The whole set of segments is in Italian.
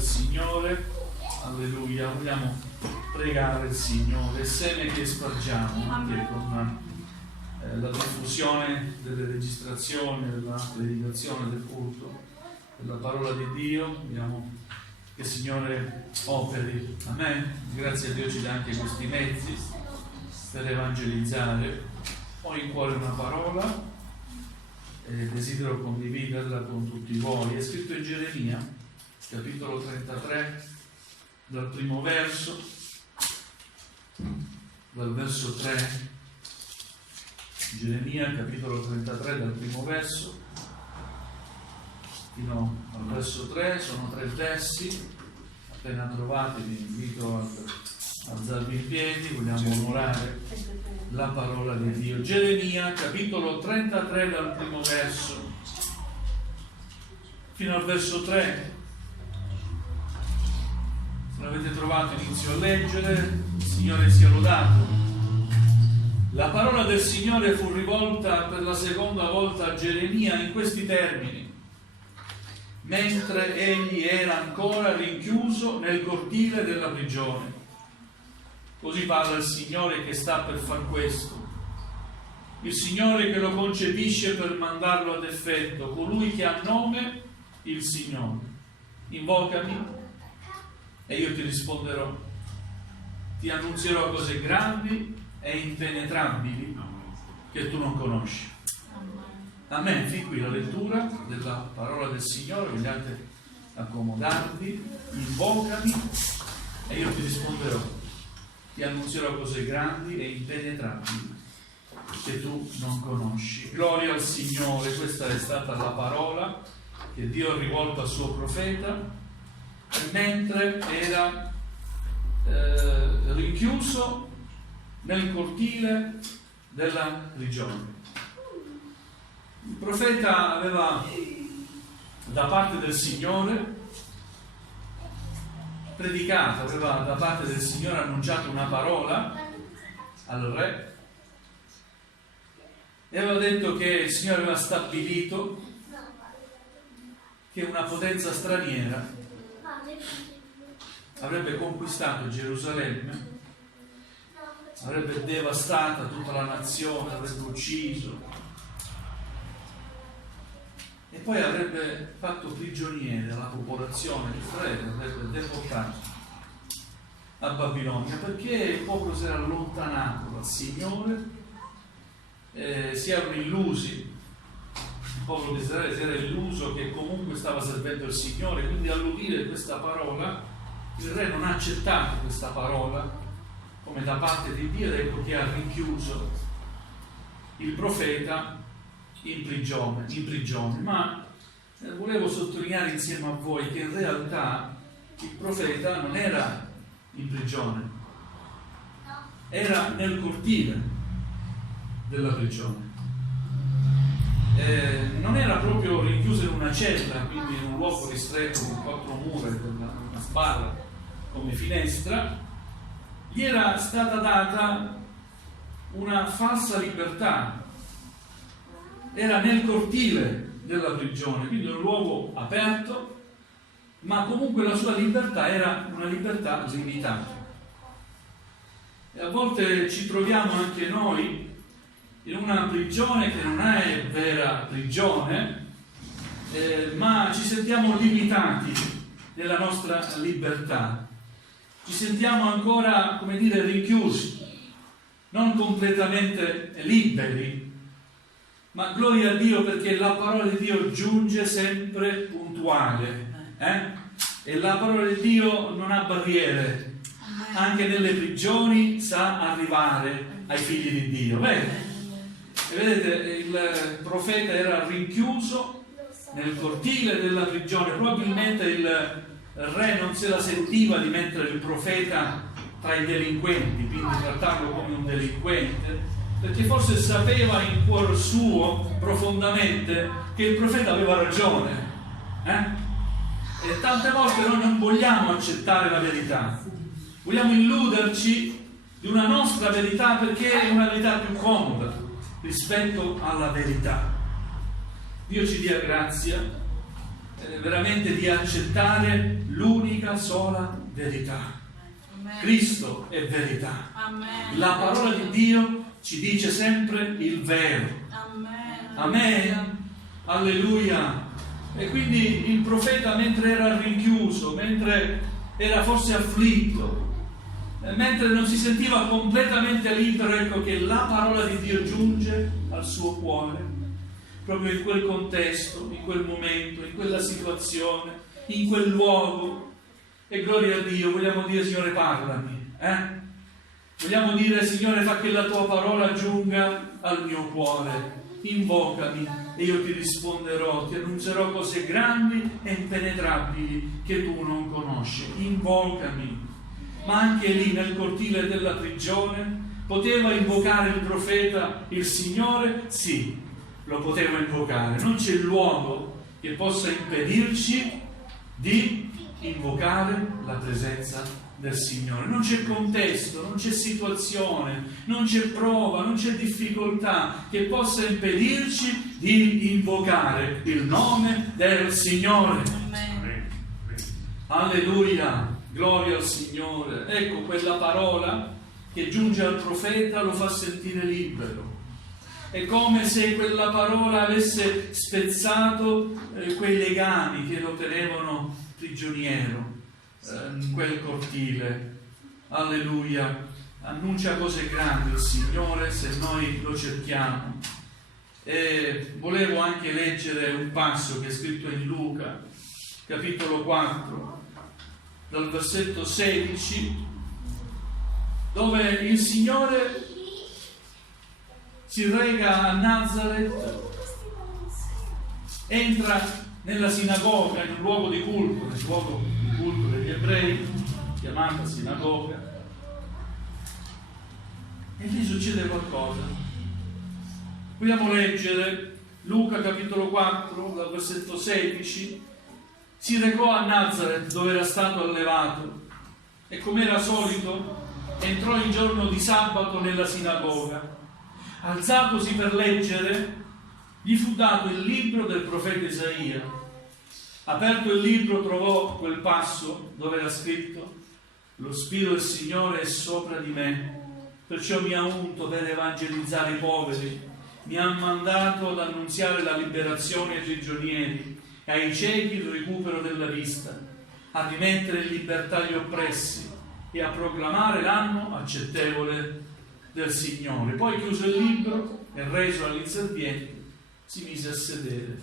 Signore, alleluia, vogliamo pregare il Signore, il seme che spargiamo anche con la diffusione delle registrazioni, della predicazione del culto, della parola di Dio, vogliamo che il Signore operi. Amen. Grazie a Dio ci dà anche questi mezzi per evangelizzare. Ho in cuore una parola e desidero condividerla con tutti voi. È scritto in Geremia, capitolo 33, dal primo verso, dal verso 3. Geremia, capitolo 33, dal primo verso fino al verso 3, sono 3 versi. Appena trovate vi invito ad alzarvi in piedi, vogliamo onorare la parola di Dio. Geremia, capitolo 33, dal primo verso fino al verso 3. Se l'avete trovato inizio a leggere. Il Signore sia lodato. La parola del Signore fu rivolta per la seconda volta a Geremia in questi termini: mentre egli era ancora rinchiuso nel cortile della prigione. Così parla il Signore che sta per far questo, il Signore che lo concepisce per mandarlo ad effetto, colui che ha nome il Signore. Invocami e io ti risponderò, ti annunzierò cose grandi e impenetrabili che tu non conosci. Amen. Fin qui la lettura della parola del Signore. Vogliate accomodarvi, invocami e io ti risponderò, ti annunzierò cose grandi e impenetrabili che tu non conosci. Gloria al Signore. Questa è stata la parola che Dio ha rivolto al suo profeta mentre era rinchiuso nel cortile della prigione. Il profeta aveva da parte del Signore predicato, aveva da parte del Signore annunciato una parola al re e aveva detto che il Signore aveva stabilito che una potenza straniera avrebbe conquistato Gerusalemme, avrebbe devastata tutta la nazione, avrebbe ucciso e poi avrebbe fatto prigioniere la popolazione di Israele, avrebbe deportato a Babilonia, perché il popolo si era allontanato dal Signore, si erano illusi, il popolo di Israele si era illuso che comunque stava servendo il Signore, quindi all'udire questa parola il re non ha accettato questa parola come da parte di Dio, ed ecco che ha rinchiuso il profeta in prigione. Ma volevo sottolineare insieme a voi che in realtà il profeta non era in prigione, era nel cortile della prigione. Non era proprio rinchiuso in una cella, quindi in un luogo ristretto con 4 mura e con una sbarra come finestra. Gli era stata data una falsa libertà, era nel cortile della prigione, quindi un luogo aperto, ma comunque la sua libertà era una libertà limitata. E a volte ci troviamo anche noi in una prigione che non è vera prigione, ma ci sentiamo limitati nella nostra libertà. Ci sentiamo ancora, come dire, rinchiusi, non completamente liberi, ma gloria a Dio perché la parola di Dio giunge sempre puntuale, e la parola di Dio non ha barriere, anche nelle prigioni sa arrivare ai figli di Dio. Bene. E vedete, il profeta era rinchiuso nel cortile della prigione, probabilmente il re non se la sentiva di mettere il profeta tra i delinquenti, quindi trattarlo come un delinquente, perché forse sapeva in cuor suo profondamente che il profeta aveva ragione. E tante volte noi non vogliamo accettare la verità, vogliamo illuderci di una nostra verità perché è una verità più comoda rispetto alla verità. Dio ci dia grazia veramente di accettare l'unica sola verità. Cristo è verità. La parola di Dio ci dice sempre il vero. Amen. Alleluia. E quindi il profeta, mentre era rinchiuso, mentre era forse afflitto, mentre non si sentiva completamente libero, ecco che la parola di Dio giunge al suo cuore, proprio in quel contesto, in quel momento, in quella situazione, in quel luogo. E gloria a Dio, vogliamo dire: Signore, parlami, vogliamo dire: Signore, fa che la tua parola giunga al mio cuore, invocami e io ti risponderò, ti annunzierò cose grandi e impenetrabili che tu non conosci. Invocami. Ma anche lì nel cortile della prigione poteva invocare il profeta il Signore? Sì, lo poteva invocare. Non c'è luogo che possa impedirci di invocare la presenza del Signore. Non c'è contesto, non c'è situazione, non c'è prova, non c'è difficoltà che possa impedirci di invocare il nome del Signore. Amen. Alleluia, gloria al Signore. Ecco, quella parola che giunge al profeta lo fa sentire libero. È come se quella parola avesse spezzato quei legami che lo tenevano prigioniero in quel cortile. Alleluia. Annuncia cose grandi il Signore se noi lo cerchiamo. E volevo anche leggere un passo che è scritto in Luca, capitolo 4, dal versetto 16, dove il Signore si reca a Nazareth, entra nella sinagoga, in un luogo di culto, nel luogo di culto degli ebrei, chiamata sinagoga, e lì succede qualcosa. Vogliamo leggere Luca capitolo 4, dal versetto 16. Si recò a Nazareth, dove era stato allevato, e come era solito entrò il giorno di sabato nella sinagoga. Alzatosi per leggere, gli fu dato il libro del profeta Isaia. Aperto il libro trovò quel passo dove era scritto: lo Spirito del Signore è sopra di me, perciò mi ha unto per evangelizzare i poveri, mi ha mandato ad annunziare la liberazione ai prigionieri e ai ciechi il recupero della vista, a rimettere in libertà gli oppressi e a proclamare l'anno accettevole del Signore. Poi chiuse il libro e, reso all'inserviente, si mise a sedere,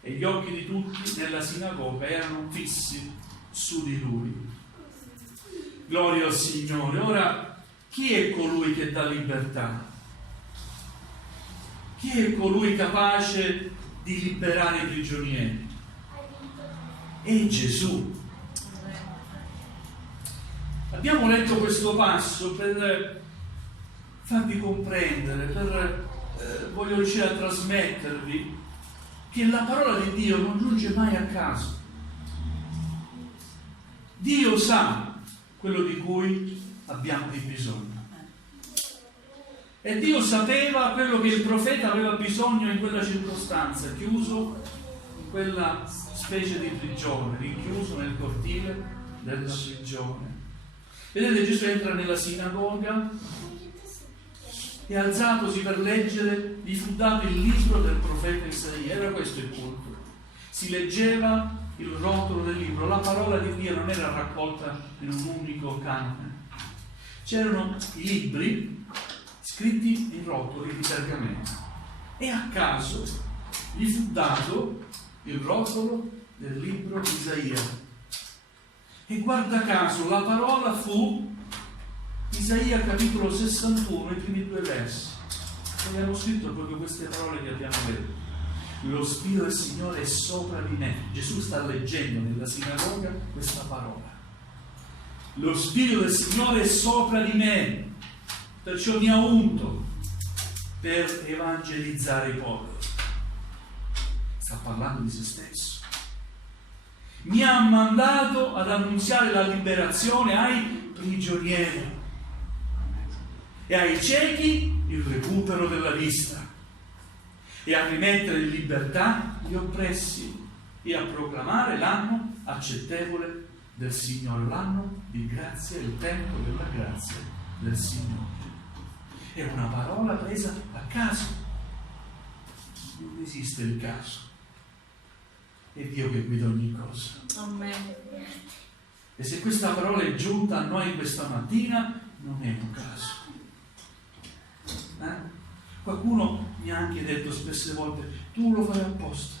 e gli occhi di tutti nella sinagoga erano fissi su di lui. Gloria al Signore. Ora, chi è colui che dà libertà? Chi è colui capace di liberare i prigionieri? È Gesù. Abbiamo letto questo passo per farvi comprendere, voglio riuscire a trasmettervi che la parola di Dio non giunge mai a caso. Dio sa quello di cui abbiamo di bisogno. E Dio sapeva quello che il profeta aveva bisogno in quella circostanza, chiuso in quella specie di prigione, rinchiuso nel cortile della prigione. Vedete, Gesù entra nella sinagoga e, alzatosi per leggere, gli fu dato il libro del profeta Isaia. Era questo il culto. Si leggeva il rotolo del libro. La parola di Dio non era raccolta in un unico canone. C'erano i libri scritti in rotoli di pergamento. E a caso gli fu dato il rotolo del libro di Isaia. E guarda caso, la parola fu Isaia capitolo 61, i primi 2 versi. Abbiamo scritto proprio queste parole che abbiamo letto. Lo Spirito del Signore è sopra di me. Gesù sta leggendo nella sinagoga questa parola. Lo Spirito del Signore è sopra di me, perciò mi ha unto per evangelizzare i poveri. Sta parlando di se stesso. Mi ha mandato ad annunziare la liberazione ai prigionieri e ai ciechi il recupero della vista, e a rimettere in libertà gli oppressi, e a proclamare l'anno accettevole del Signore, l'anno di grazia, il tempo della grazia del Signore. È una parola presa a caso. Non esiste il caso. È Dio che guida ogni cosa. Amen. E se questa parola è giunta a noi questa mattina, non è un caso. Qualcuno mi ha anche detto spesse volte: tu lo fai apposta,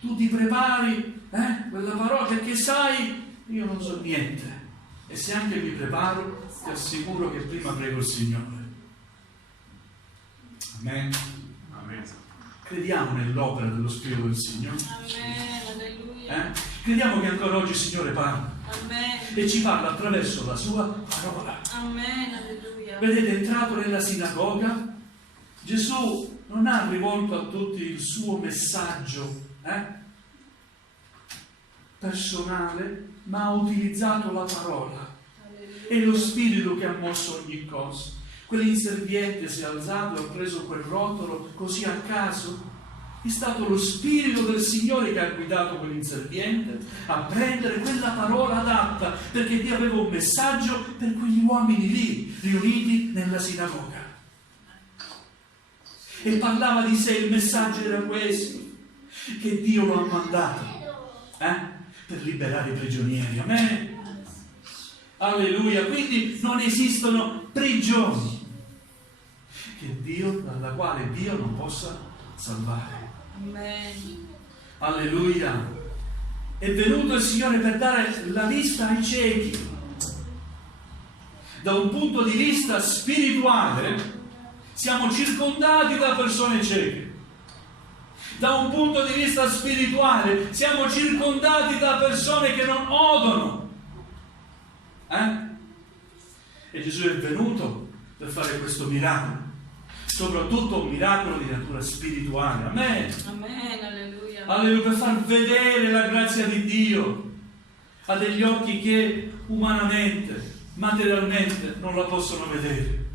tu ti prepari quella parola perché sai, io non so niente, e se anche mi preparo ti assicuro che prima prego il Signore. Amen. Amen. Crediamo nell'opera dello Spirito del Signore. Amen. Alleluia. Crediamo che ancora oggi il Signore parla. Amen. E ci parla attraverso la sua parola. Amen. Alleluia. Vedete, è entrato nella sinagoga, Gesù non ha rivolto a tutti il suo messaggio personale, ma ha utilizzato la parola. È lo Spirito che ha mosso ogni cosa. Quell'inserviente si è alzato e ha preso quel rotolo così a caso. È stato lo Spirito del Signore che ha guidato quell'inserviente a prendere quella parola adatta, perché Dio aveva un messaggio per quegli uomini lì, riuniti nella sinagoga. E parlava di sé, il messaggio era questo, che Dio lo ha mandato per liberare i prigionieri. Amen. Alleluia. Quindi non esistono prigioni dalla quale Dio non possa salvare. Amen. Alleluia. È venuto il Signore per dare la vista ai ciechi. Da un punto di vista spirituale siamo circondati da persone cieche. Da un punto di vista spirituale siamo circondati da persone che non odono. E Gesù è venuto per fare questo miracolo, soprattutto un miracolo di natura spirituale. Amen. Amen. Alleluia. Alleluia, per far vedere la grazia di Dio a degli occhi che umanamente, materialmente non la possono vedere,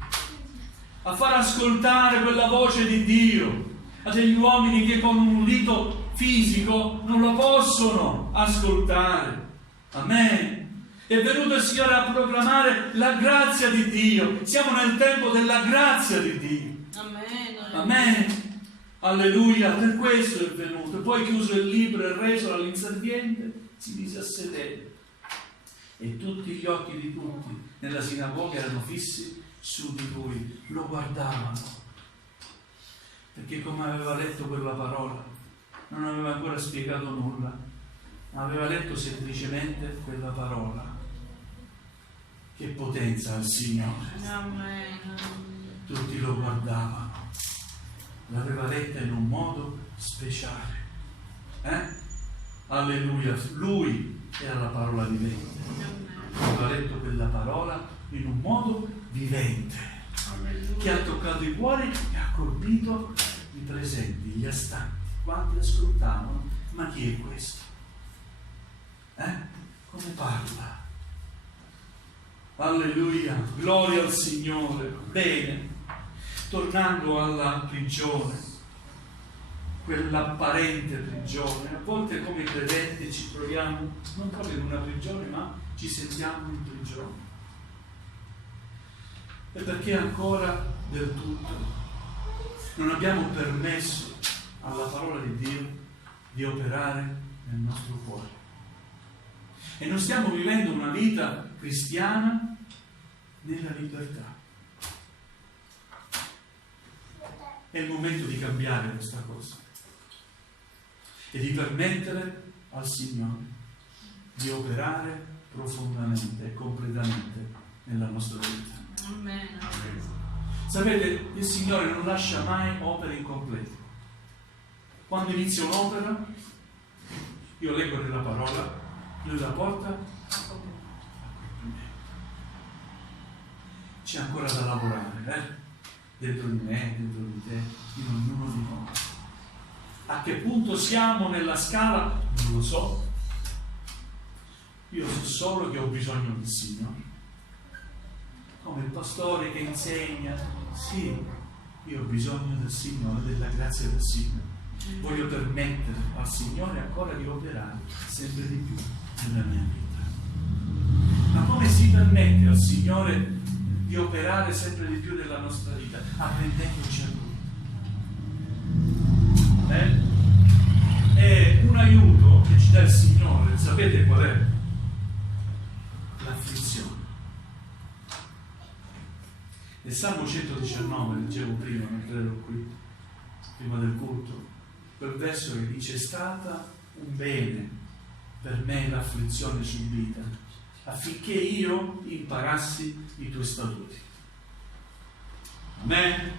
a far ascoltare quella voce di Dio a degli uomini che con un udito fisico non la possono ascoltare. Amen. È venuto il Signore a proclamare la grazia di Dio. Siamo nel tempo della grazia di Dio. Amen. Amen. Alleluia. Per questo è venuto. E poi chiuso il libro e reso all'inserviente, si mise a sedere. E tutti gli occhi di tutti nella sinagoga erano fissi su di lui, lo guardavano. Perché come aveva letto quella parola, non aveva ancora spiegato nulla, ma aveva letto semplicemente quella parola. Che potenza al Signore. Amen. Tutti lo guardavano. L'aveva letta in un modo speciale. Alleluia. Lui era la parola vivente. Aveva letto quella parola in un modo vivente, che ha toccato i cuori e ha colpito i presenti, gli astanti. Quanti ascoltavano? Ma chi è questo? Come parla? Alleluia, gloria al Signore. Bene, tornando alla prigione, quell'apparente prigione, a volte come credenti ci troviamo non proprio in una prigione, ma ci sentiamo in prigione. E perché ancora del tutto non abbiamo permesso alla parola di Dio di operare nel nostro cuore. E non stiamo vivendo una vita cristiana nella libertà. È il momento di cambiare questa cosa e di permettere al Signore di operare profondamente e completamente nella nostra vita. Amen. Sapete, il Signore non lascia mai opere incomplete. Quando inizia un'opera, io leggo nella parola, Lui la porta, c'è ancora da lavorare, dentro di me, dentro di te, in ognuno di noi. A che punto siamo nella scala? Non lo so. Io so solo che ho bisogno del Signore. Come il pastore che insegna, sì, io ho bisogno del Signore, della grazia del Signore. Voglio permettere al Signore ancora di operare sempre di più nella mia vita. Ma come si permette al Signore di operare sempre di più nella nostra vita? Appendendoci a Lui. È un aiuto che ci dà il Signore, sapete qual è? L'afflizione. Nel Salmo 119, leggevo prima, mentre ero qui, prima del culto, quel verso che dice: è stata un bene per me l'afflizione subita, affinché io imparassi i tuoi statuti. Amen?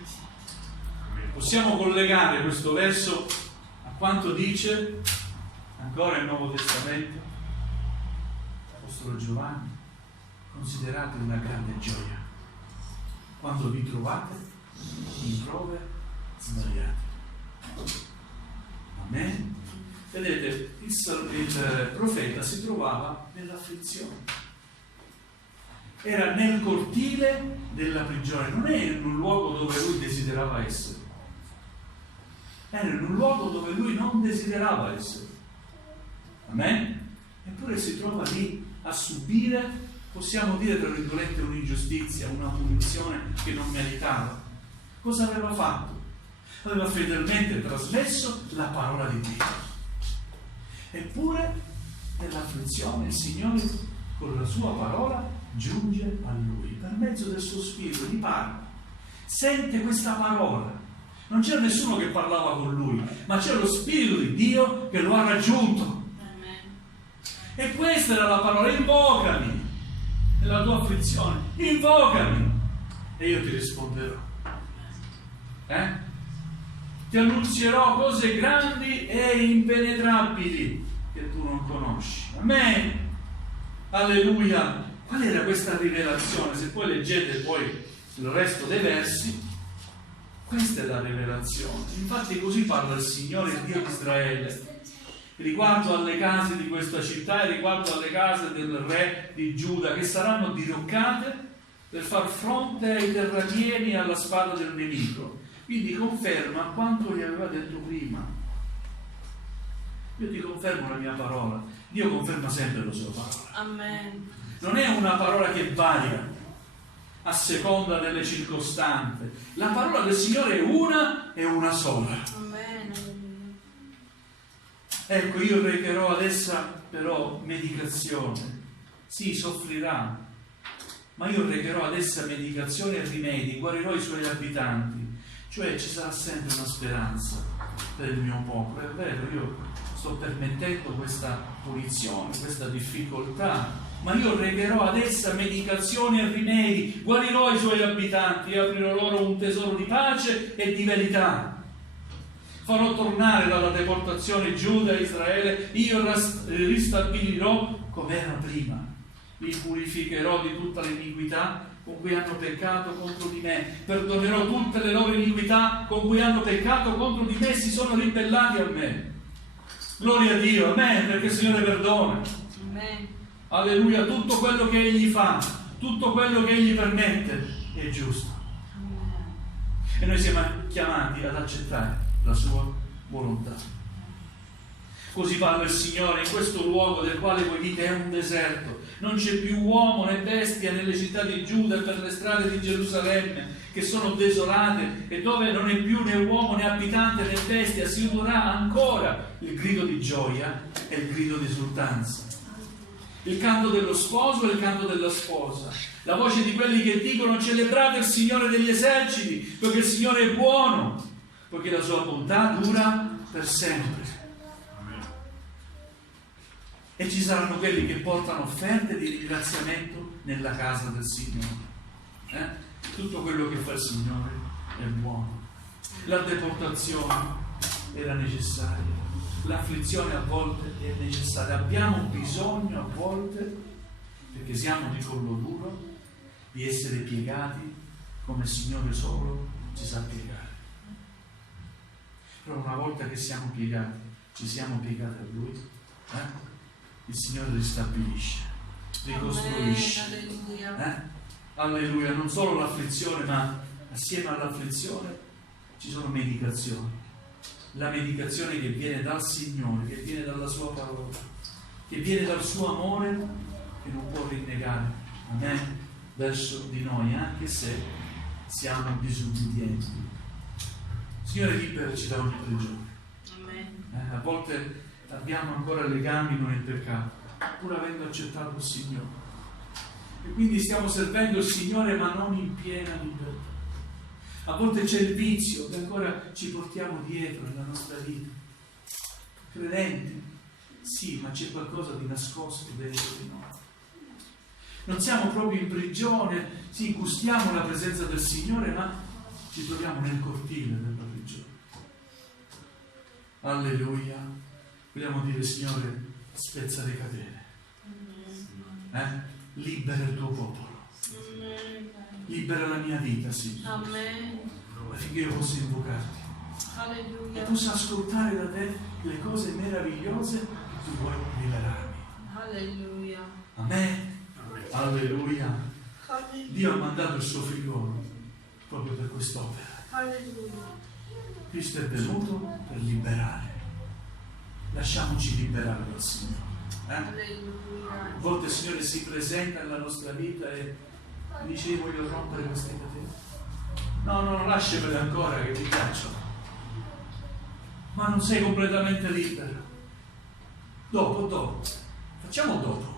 Possiamo collegare questo verso a quanto dice ancora il Nuovo Testamento l'Apostolo Giovanni: considerate una grande gioia quando vi trovate in prove svariate. Amen? Vedete, il profeta si trovava nell'afflizione, era nel cortile della prigione, non è in un luogo dove lui desiderava essere, era in un luogo dove lui non desiderava essere. Amen? Eppure si trova lì a subire, possiamo dire tra virgolette, un'ingiustizia, una punizione che non meritava. Cosa aveva fatto? Aveva fedelmente trasmesso la parola di Dio. Eppure nell'afflizione il Signore con la sua parola giunge a lui per mezzo del suo spirito, gli parla, sente questa parola. Non c'era nessuno che parlava con lui, ma c'era lo spirito di Dio che lo ha raggiunto. E questa era la parola: invocami nella tua afflizione, invocami e io ti risponderò. Ti annunzierò cose grandi e impenetrabili che tu non conosci. Amen. Alleluia. Qual era questa rivelazione? Se poi leggete poi il resto dei versi, questa è la rivelazione. Infatti così parla il Signore, il Dio di Israele, riguardo alle case di questa città e riguardo alle case del re di Giuda, che saranno diroccate per far fronte ai terranieri e alla spada del nemico. Quindi conferma quanto gli aveva detto prima. Io ti confermo la mia parola. Dio conferma sempre la sua parola. Amen. Non è una parola che varia a seconda delle circostanze. La parola del Signore è una e una sola. Amen. Ecco, io recherò ad essa però medicazione. Sì, soffrirà, ma io recherò ad essa medicazione e rimedi, guarirò i suoi abitanti. Cioè ci sarà sempre una speranza per il mio popolo. È vero, io sto permettendo questa punizione, questa difficoltà, ma io regherò ad essa medicazione e rimedi, guarirò i suoi abitanti e aprirò loro un tesoro di pace e di verità. Farò tornare dalla deportazione Giuda e Israele, io ristabilirò come era prima, li purificherò di tutta l'iniquità con cui hanno peccato contro di me, perdonerò tutte le loro iniquità con cui hanno peccato contro di me e si sono ribellati a me. Gloria a Dio, amen, perché il Signore perdona. Amen. Alleluia, tutto quello che Egli fa, tutto quello che Egli permette è giusto. Amen. E noi siamo chiamati ad accettare la sua volontà. Così parla il Signore in questo luogo del quale voi dite è un deserto. Non c'è più uomo né bestia nelle città di Giuda e per le strade di Gerusalemme, che sono desolate, e dove non è più né uomo né abitante né bestia, si udrà ancora il grido di gioia e il grido di esultanza. Il canto dello sposo e il canto della sposa. La voce di quelli che dicono: celebrate il Signore degli eserciti, perché il Signore è buono, poiché la sua bontà dura per sempre. E ci saranno quelli che portano offerte di ringraziamento nella casa del Signore. Tutto quello che fa il Signore è buono. La deportazione era necessaria, l'afflizione a volte è necessaria. Abbiamo bisogno a volte, perché siamo di collo duro, di essere piegati come il Signore solo ci sa piegare. Però una volta che siamo piegati, ci siamo piegati a Lui, il Signore ristabilisce, ricostruisce. Alleluia. Alleluia. Non solo l'afflizione, ma assieme all'afflizione ci sono medicazioni. la medicazione che viene dal Signore, che viene dalla sua parola, che viene dal suo amore, che non può rinnegare, amen, verso di noi, anche se siamo disubbidienti. Signore, liberaci da ogni prigione. Amen. A volte abbiamo ancora legami con il peccato, pur avendo accettato il Signore. E quindi stiamo servendo il Signore, ma non in piena libertà. A volte c'è il vizio che ancora ci portiamo dietro nella nostra vita. Credenti, sì, ma c'è qualcosa di nascosto dentro di noi. Non siamo proprio in prigione, sì, gustiamo la presenza del Signore, ma ci troviamo nel cortile della prigione. Alleluia. Vogliamo dire, Signore, spezza le catene. Libera il tuo popolo. Libera la mia vita, Signore. Amen. Affinché io possa invocarti. E Alleluia. possa ascoltare da te le cose meravigliose che tu vuoi rivelarmi. Alleluia. Amen. Alleluia. Alleluia. Dio ha mandato il suo figliolo proprio per quest'opera. Alleluia. Cristo è venuto per liberare. Lasciamoci liberare dal Signore. A Alleluia. volte il Signore si presenta nella nostra vita e dice: io voglio rompere queste catene. No, non lasciamele ancora che ti piacciono. Ma non sei completamente libero. Dopo. Facciamo dopo.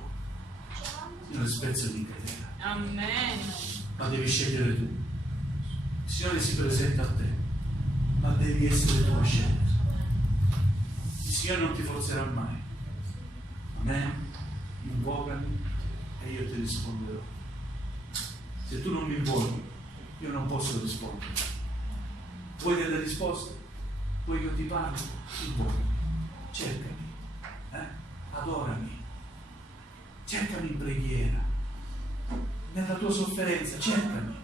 Signore, spezzo di catena. Amen. Ma devi scegliere tu. Il Signore si presenta a te, ma devi essere tu a scegliere. Il Signore non ti forzerà mai. Amen. Invocami e io ti risponderò. Se tu non mi invochi, io non posso rispondere. Vuoi delle risposte? Vuoi che io ti parli? Invocami. Cercami. Adorami. Cercami in preghiera. Nella tua sofferenza, cercami.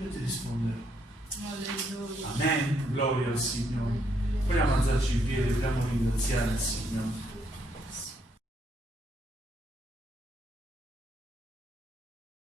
Io ti risponderò. Alleluia. Amen. Gloria al Signore. Vogliamo alzarci in piedi, vogliamo ringraziare il Signore.